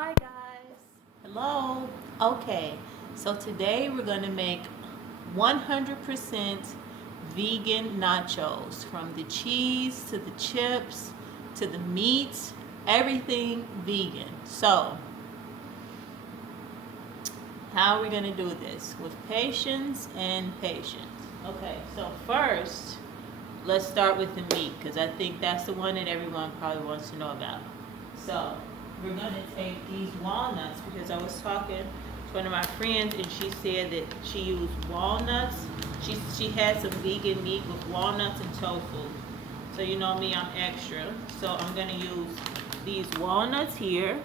Hi guys. Hello. Okay, so today we're going to make 100% vegan nachos, from the cheese to the chips to the meat, everything vegan. So, how are we going to do this? With patience and patience. Okay, so first, let's start with the meat because I think that's the one that everyone probably wants to know about. So we're gonna take these walnuts because I was talking to one of my friends and she said that she used walnuts. She had some vegan meat with walnuts and tofu. So you know me, I'm extra. So I'm gonna use these walnuts here.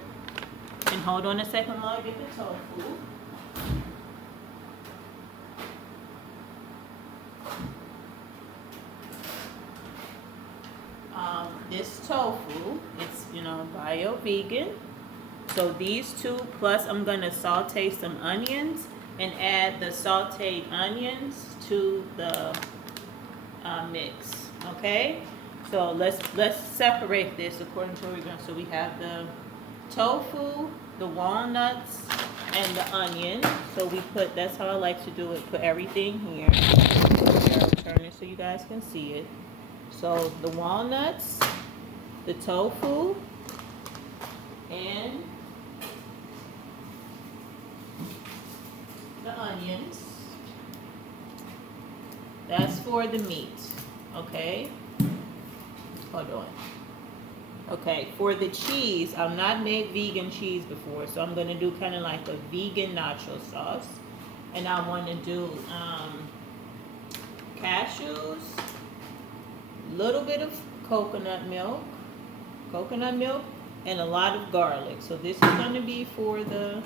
And hold on a second while I get the tofu. This tofu, it's bio vegan. So these two, plus I'm gonna saute some onions and add the sauteed onions to the mix. Okay, so let's separate this according to what we're going. So we have the tofu, the walnuts, and the onion. So we put, that's how I like to do it. Put everything here. I'll turn it so you guys can see it. So the walnuts, the tofu, and the onions. That's for the meat. Okay. Hold on. Okay, for the cheese, I've not made vegan cheese before, so I'm gonna do kind of like a vegan nacho sauce, and I want to do cashews, little bit of coconut milk, and a lot of garlic. So this is going to be for the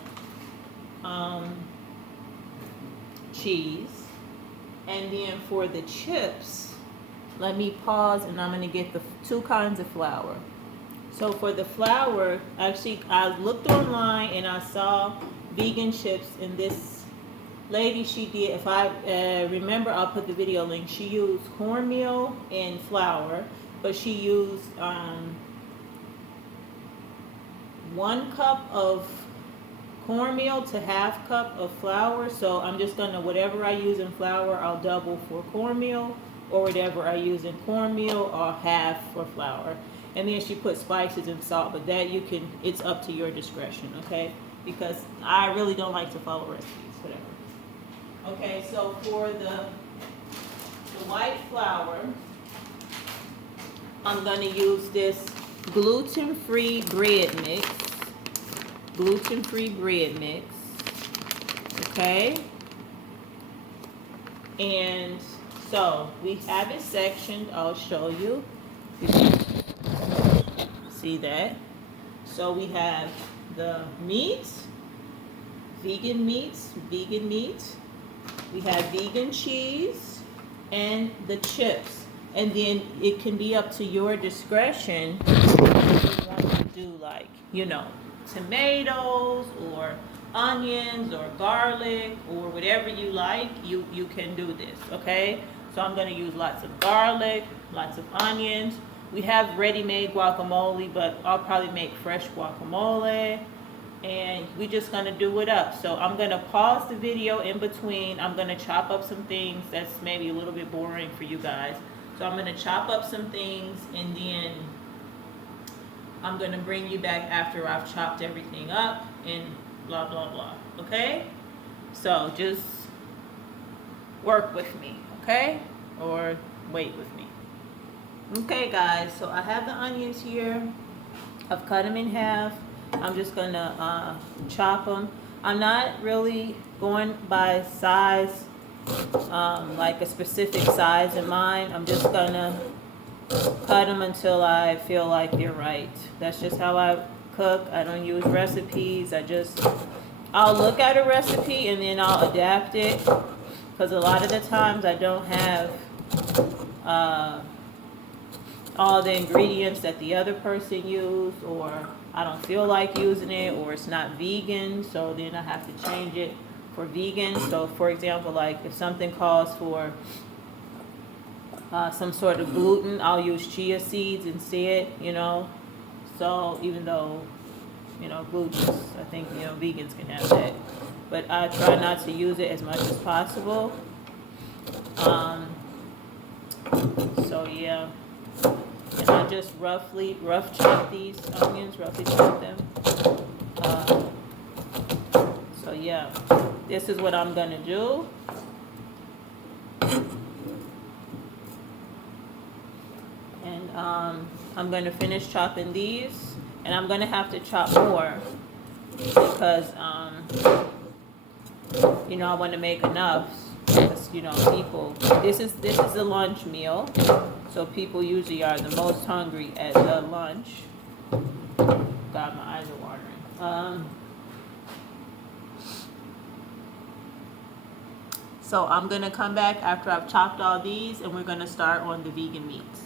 cheese. And then for the chips, let me pause and I'm going to get the two kinds of flour. So for the flour, actually I looked online and I saw vegan chips, and this lady, she did, if I remember, I'll put the video link. She used cornmeal and flour, but she used 1 cup of cornmeal to half cup of flour. So I'm just gonna, whatever I use in flour, I'll double for cornmeal, or whatever I use in cornmeal, or half for flour. And then she put spices and salt, but that you can, it's up to your discretion, okay? Because I really don't like to follow recipes, whatever. Okay, so for the white flour, I'm gonna use this gluten-free bread mix. Okay? And so we have it sectioned. I'll show you. You can see that. So we have the meat, vegan meats, we have vegan cheese, and the chips. And then it can be up to your discretion if you want to do, like, tomatoes or onions or garlic or whatever you like. You can do this, okay? So I'm going to use lots of garlic, lots of onions. We have ready-made guacamole, but I'll probably make fresh guacamole. And we're just going to do it up. So I'm going to pause the video in between. I'm going to chop up some things that's maybe a little bit boring for you guys. So I'm going to chop up some things, and then I'm going to bring you back after I've chopped everything up and blah, blah, blah. Okay? So just work with me, okay? Or wait with me. Okay, guys, so I have the onions here. I've cut them in half. I'm just going to chop them. I'm not really going by size, like a specific size in mind. I'm just going to cut them until I feel like they're right. That's just how I cook. I don't use recipes. I'll look at a recipe and then I'll adapt it, because a lot of the times I don't have all the ingredients that the other person used, or I don't feel like using it, or it's not vegan, so then I have to change it for vegan. So for example, like if something calls for some sort of gluten, I'll use chia seeds instead, So even though you know, gluten. I think, you know, vegans can have that. But I try not to use it as much as possible. So yeah. And I just rough chop these onions, roughly chop them. So yeah, this is what I'm gonna do. And I'm gonna finish chopping these, and I'm gonna have to chop more because you know, I want to make enough. Because, you know, people. This is a lunch meal, so people usually are the most hungry at the lunch. God, my eyes are watering. So I'm gonna come back after I've chopped all these, and we're gonna start on the vegan meats.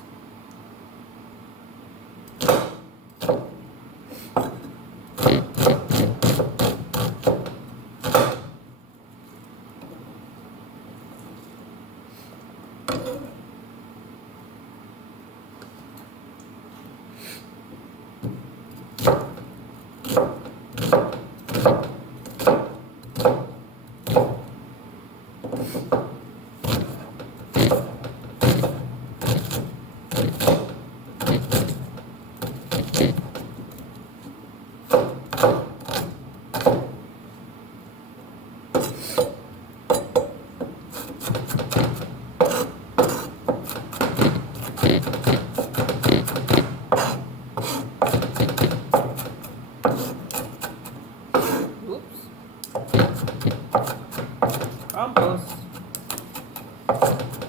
Almost.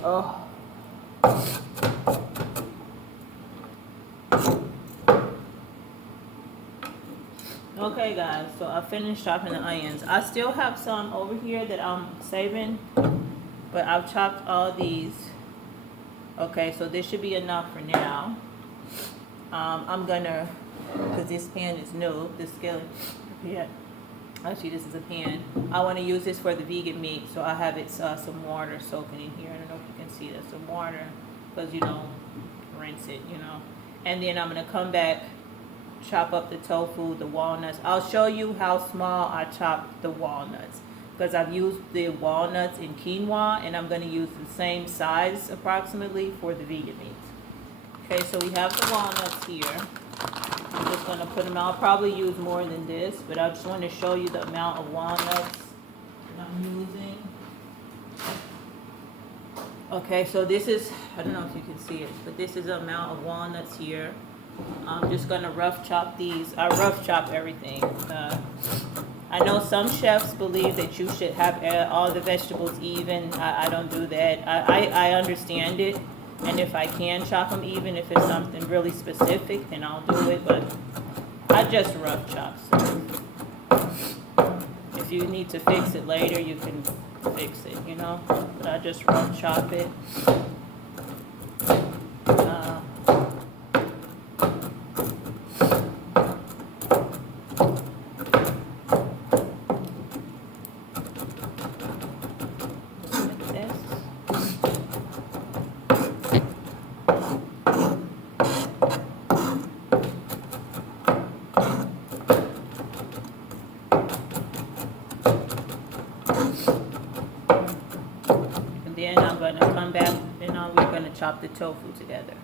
Oh. Okay, guys, so I finished chopping the onions. I still have some over here that I'm saving, but I've chopped all these. Okay, so this should be enough for now. I'm gonna, because this pan is new, this skillet. Yeah. Actually, this is a pan. I want to use this for the vegan meat, so I have it some water soaking in here. I don't know if you can see that, some water, because, you know, rinse it, you know. And then I'm going to come back, chop up the tofu, the walnuts. I'll show you how small I chopped the walnuts, because I've used the walnuts in quinoa, and I'm going to use the same size approximately for the vegan meat. Okay, so we have the walnuts here. I'm just going to put them out. I'll probably use more than this, but I just want to show you the amount of walnuts that I'm using. Okay, so this is, I don't know if you can see it, but this is the amount of walnuts here. I'm just going to rough chop these. I rough chop everything. I know some chefs believe that you should have all the vegetables even. I don't do that. I understand it. And if I can chop them even, if it's something really specific, then I'll do it. But I just rough chop stuff. If you need to fix it later, you can fix it, you know. But I just rough chop it. Then I'm going to come back and we're going to chop the tofu together.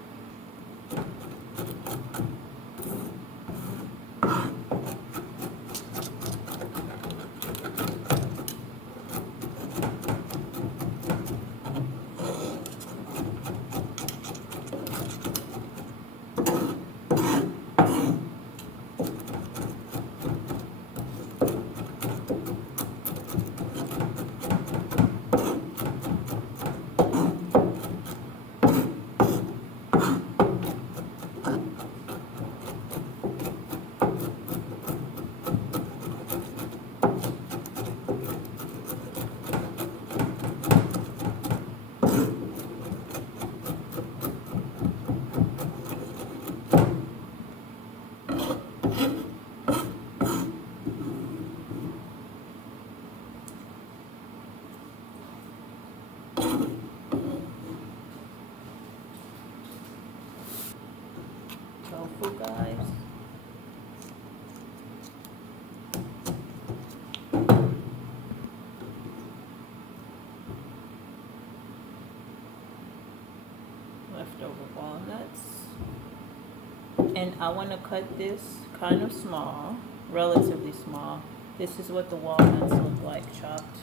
And I want to cut this kind of small, relatively small. This is what the walnuts look like chopped.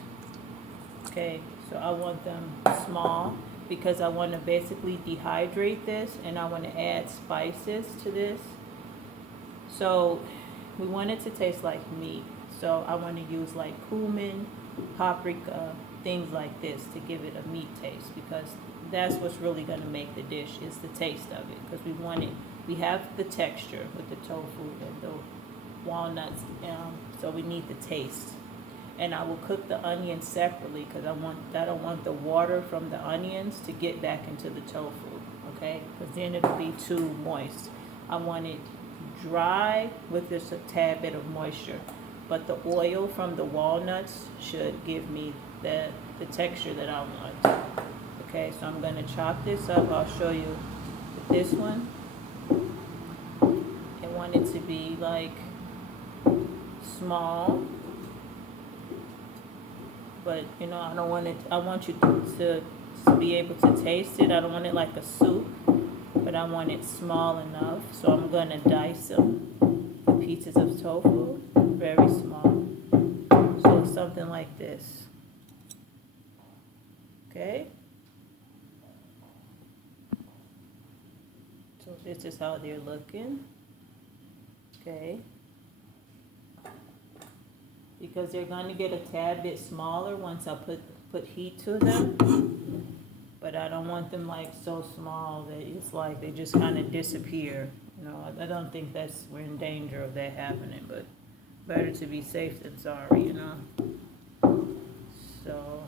Okay, so I want them small because I want to basically dehydrate this and I want to add spices to this. So we want it to taste like meat. So I want to use like cumin, paprika, things like this to give it a meat taste, because that's what's really going to make the dish, is the taste of it. Because we have the texture with the tofu and the walnuts, so we need the taste. And I will cook the onions separately because I don't want the water from the onions to get back into the tofu, okay? Because then it'll be too moist. I want it dry with just a tad bit of moisture, but the oil from the walnuts should give me the texture that I want. Okay, so I'm going to chop this up. I'll show you with this one. I want it to be like small, but you know, I don't want it, I want you to be able to taste it. I don't want it like a soup, but I want it small enough. So I'm going to dice them, the pieces of tofu, very small. So it's something like this. Okay. So this is how they're looking. Okay. Because they're going to get a tad bit smaller once I put heat to them. But I don't want them like so small that it's like they just kind of disappear. You know, I don't think we're in danger of that happening, but better to be safe than sorry, you know. So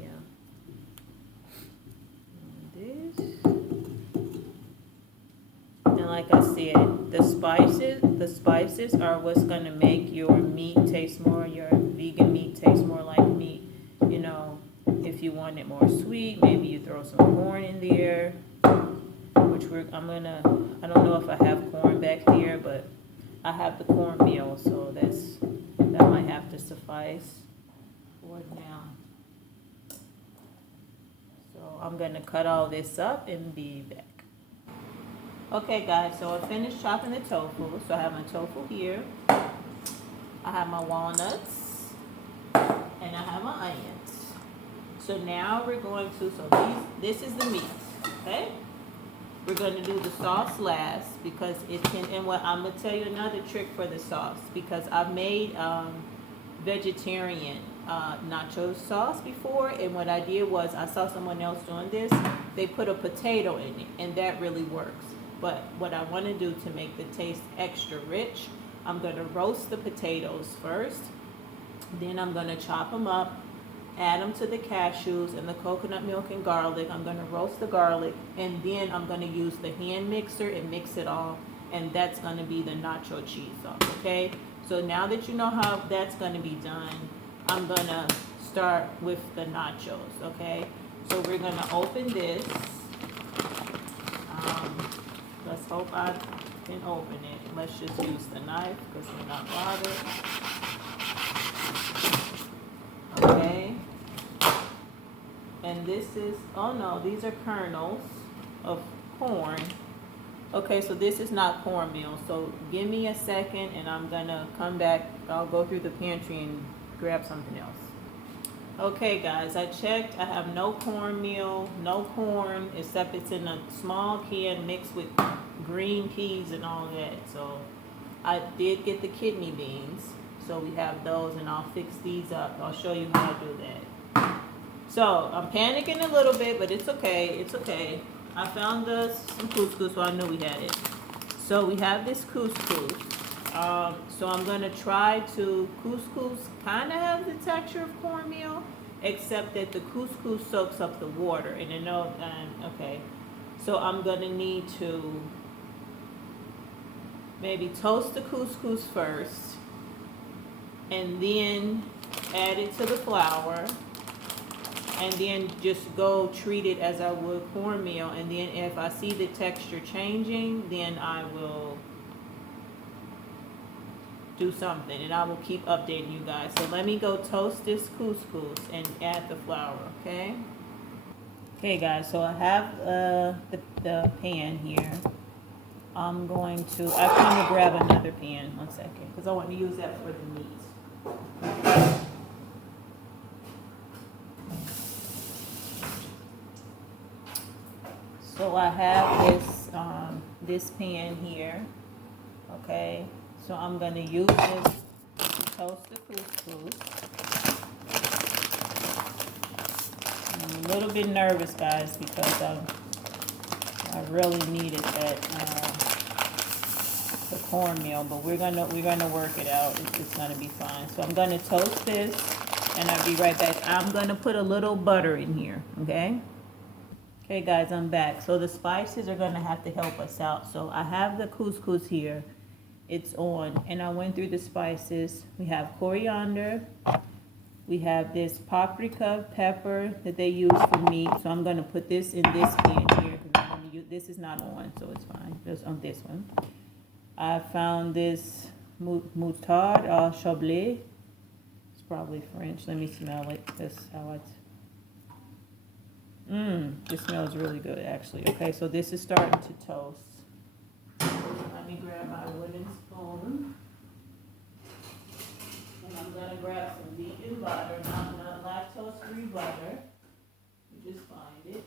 yeah. And this. And like I said, the spices are what's gonna make your meat taste more, your vegan meat taste more like meat. You know, if you want it more sweet, maybe you throw some corn in there, which I don't know if I have corn back here, but I have the cornmeal, so that might have to suffice for now. So I'm gonna cut all this up and be back. Okay guys, so I finished chopping the tofu. So I have my tofu here, I have my walnuts, and I have my onions. So now we're going to, this is the meat, okay? We're going to do the sauce last because it can, and what I'm going to tell you another trick for the sauce, because I've made vegetarian nacho sauce before, and what I did was I saw someone else doing this. They put a potato in it, and that really works. But what I want to do to make the taste extra rich, I'm going to roast the potatoes first. Then I'm going to chop them up, add them to the cashews and the coconut milk and garlic. I'm going to roast the garlic, and then I'm going to use the hand mixer and mix it all, and that's going to be the nacho cheese sauce, okay? So now that you know how that's going to be done, I'm going to start with the nachos, okay? So we're going to open this. Let's hope I can open it. Let's just use the knife because we're not bothered. Okay. And this is, oh no, these are kernels of corn. Okay, so this is not cornmeal. So give me a second and I'm gonna come back. I'll go through the pantry and grab something else. Okay guys, I checked. I have no cornmeal, no corn, except it's in a small can mixed with green peas and all that. So I did get the kidney beans. So we have those, and I'll fix these up. I'll show you how to do that. So I'm panicking a little bit, but it's okay. It's okay. I found some couscous, so I knew we had it. So we have this couscous. So I'm going to try to, couscous kind of has the texture of cornmeal, except that the couscous soaks up the water. And you know, okay. So I'm going to need to maybe toast the couscous first, and then add it to the flour, and then just go treat it as I would cornmeal. And then if I see the texture changing, then I will do something, and I will keep updating you guys. So let me go toast this couscous and add the flour, okay? Okay guys, so I have the pan here. I'm going to grab another pan, 1 second, because I want to use that for the meat. So I have this pan here, okay? So I'm gonna use this to toast the couscous. I'm a little bit nervous, guys, because I really needed that the cornmeal, but we're gonna work it out. It's gonna be fine. So I'm gonna toast this, and I'll be right back. I'm gonna put a little butter in here, okay? Okay guys, I'm back. So the spices are gonna have to help us out. So I have the couscous here. It's on, and I went through the spices. We have coriander. We have this paprika pepper that they use for meat. So I'm gonna put this in this pan here because I'm gonna use, this is not on, so it's fine. It's on this one. I found this moutarde chablé. It's probably French. Let me smell it. That's how it's. This smells really good, actually. Okay, so this is starting to toast. Let me grab my wooden spoon. And I'm going to grab some vegan butter, not lactose-free butter. You just find it.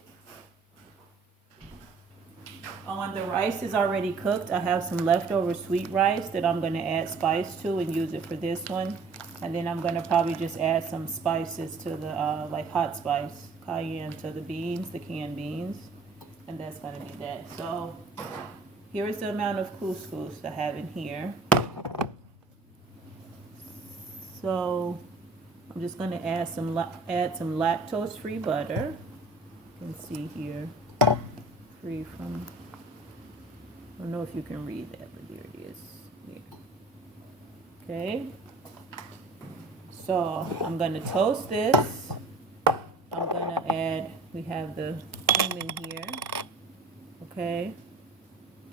When the rice is already cooked, I have some leftover sweet rice that I'm going to add spice to and use it for this one. And then I'm going to probably just add some spices to the, like hot spice, cayenne to the beans, the canned beans. And that's going to be that. So here's the amount of couscous I have in here. So I'm just going to add some lactose-free butter. You can see here, free from, I don't know if you can read that, but there it is. Yeah. Okay. So I'm going to toast this. I'm going to add, we have the cumin here. Okay.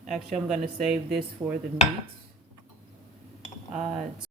Actually, I'm going to save this for the meat.